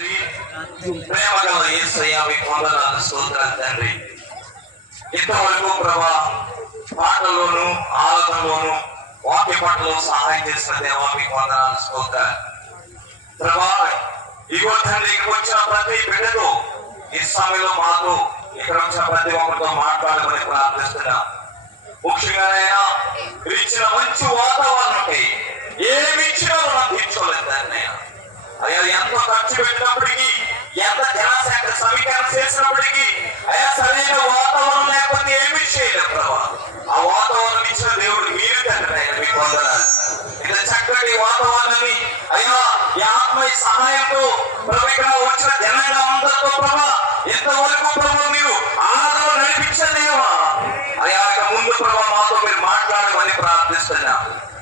ప్రేమగల యేసయ్య మీకు వందనాలు స్తోత్రాలు తండ్రి. ఇంతవరకు ప్రభా పాటల్లోను ఆరాధనలోను వాక్య పట్టలో సహాయం చేసిన దేవా మీకు వందనాలు స్తోత్రాలు ప్రభా. ఇగో తండ్రి ఇక్కడికి వచ్చిన ప్రతి బిడ్డతో ఈ సమయంలో మాతో ఇక్కడ వచ్చిన ప్రతి ఒక్కరితో మాట్లాడమని ప్రార్థిస్తున్నా. ముఖ్యంగానైనా ఇచ్చిన మంచి వాతావరణంపై ఏమి ఇచ్చినా మనం తీర్చోలేదు దాన్ని. అయ్యా ఎంత ఖర్చు పెట్టినప్పటికీ, ఎంత జనసేన సమీకరణ చేసినప్పటికీ అయ్యా సరైన వాతావరణం లేకపోతే ఏమి చేయలేదు ప్రభా. ఆ వాతావరణం ఇచ్చిన దేవుడు మీరు తండ్రి. ఆయన మీకు వందనాలు. ఇలా చక్కటి వాతావరణాన్ని అయ్యా ఈ ఆత్మీయ సహాయంతో ప్రభు ఇక్కడ వచ్చిన జనాంగం అందరితో ప్రభా ఎంతవరకు ప్రభు మీరు ఆరాధన నడిపించలేవా అయ్యా. ఇక ముందు ప్రభా మాతో మీరు మాట్లాడమని ప్రార్థిస్తున్నా.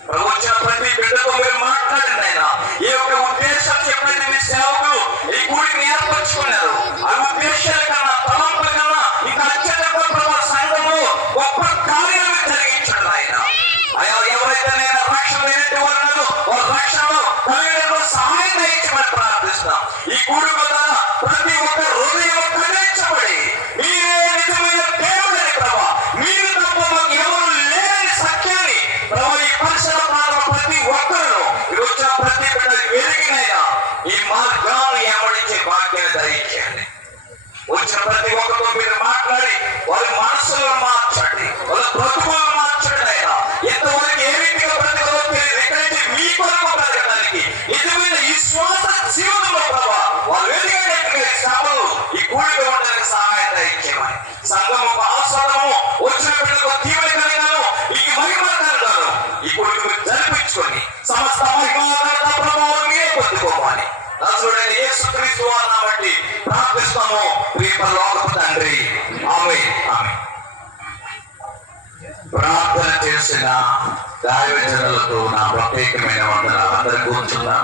ప్రభు వచ్చిన ప్రతి బిడ్డతో మీరు మాట్లాడండి ఆయన. ఏ ఒక ఉద్దేశం చెప్పండి మీ సేవకులు ఈ కూడికి ఏర్పరచుకున్నారు. ఆ ఉద్దేశాల కన్నా తలంపుల కన్నా ఇంకా అత్యంత ప్రభు సంఘంలో గొప్ప కార్యాలు జరిగించండి ఆయన. అయ్యా ఎవరైతే నేను రక్షణ లేనట్టు ఉన్నారో వారి రక్షణలో కలిగేందుకు సహాయం చేయించమని ప్రార్థిస్తాం. ఈ కూడి వల్ల ప్రతి ఒక్క హృదయం కదిలించబడి మీరే నిజమైన దేవుడని ప్రభా, మీరు తప్ప మాకు ఎవరు లేని సత్యాన్ని ప్రభు ఈ పరిసర ప్రాంతం ప్రతి ఒక్కరు వచ్చిన ప్రతి బిడ్డ వెలిగినైనా ఈ మార్గాన్ని ఏమడించే భాగ్యాన్ని ధరించండి. వచ్చిన ప్రతి ఒక్కరితో మీరు మాట్లాడి వారి మనసులను మార్చండి, వాళ్ళ బ్రతుకులను మార్చండి అయినా. ఎంతవరకు ఏ రీతిగా బ్రతకలో ఎక్కడి నుంచి మీ కొరకు బ్రతకడానికి నిజమైన ఈ శ్వాస జీవనంలో ప్రభావ వాళ్ళు ఎదిగేటట్టుగా ఈ సభలు ఈ కూడిక ఉండడానికి సహాయం ధరించేమని సంఘం ఒక ఆస్వాదము వచ్చిన బిడ్డలకు తీవ్ర కలిగినాను ఈ మహిమను ఈ కూడిక మీరు జరిపించుకొని సమస్త మహిమానంద ప్రభావం మీరే పొందుకోవాలి. నజరుడైన యేసుక్రీస్తు వారిని బట్టి ప్రార్థిస్తాము పరలోకపు తండ్రి. ఆమేన్. ఆమేన్. ప్రార్థన చేసిన దైవజనులకు నా ప్రత్యేకమైన వందనాలు. అందరూ కూర్చున్నా.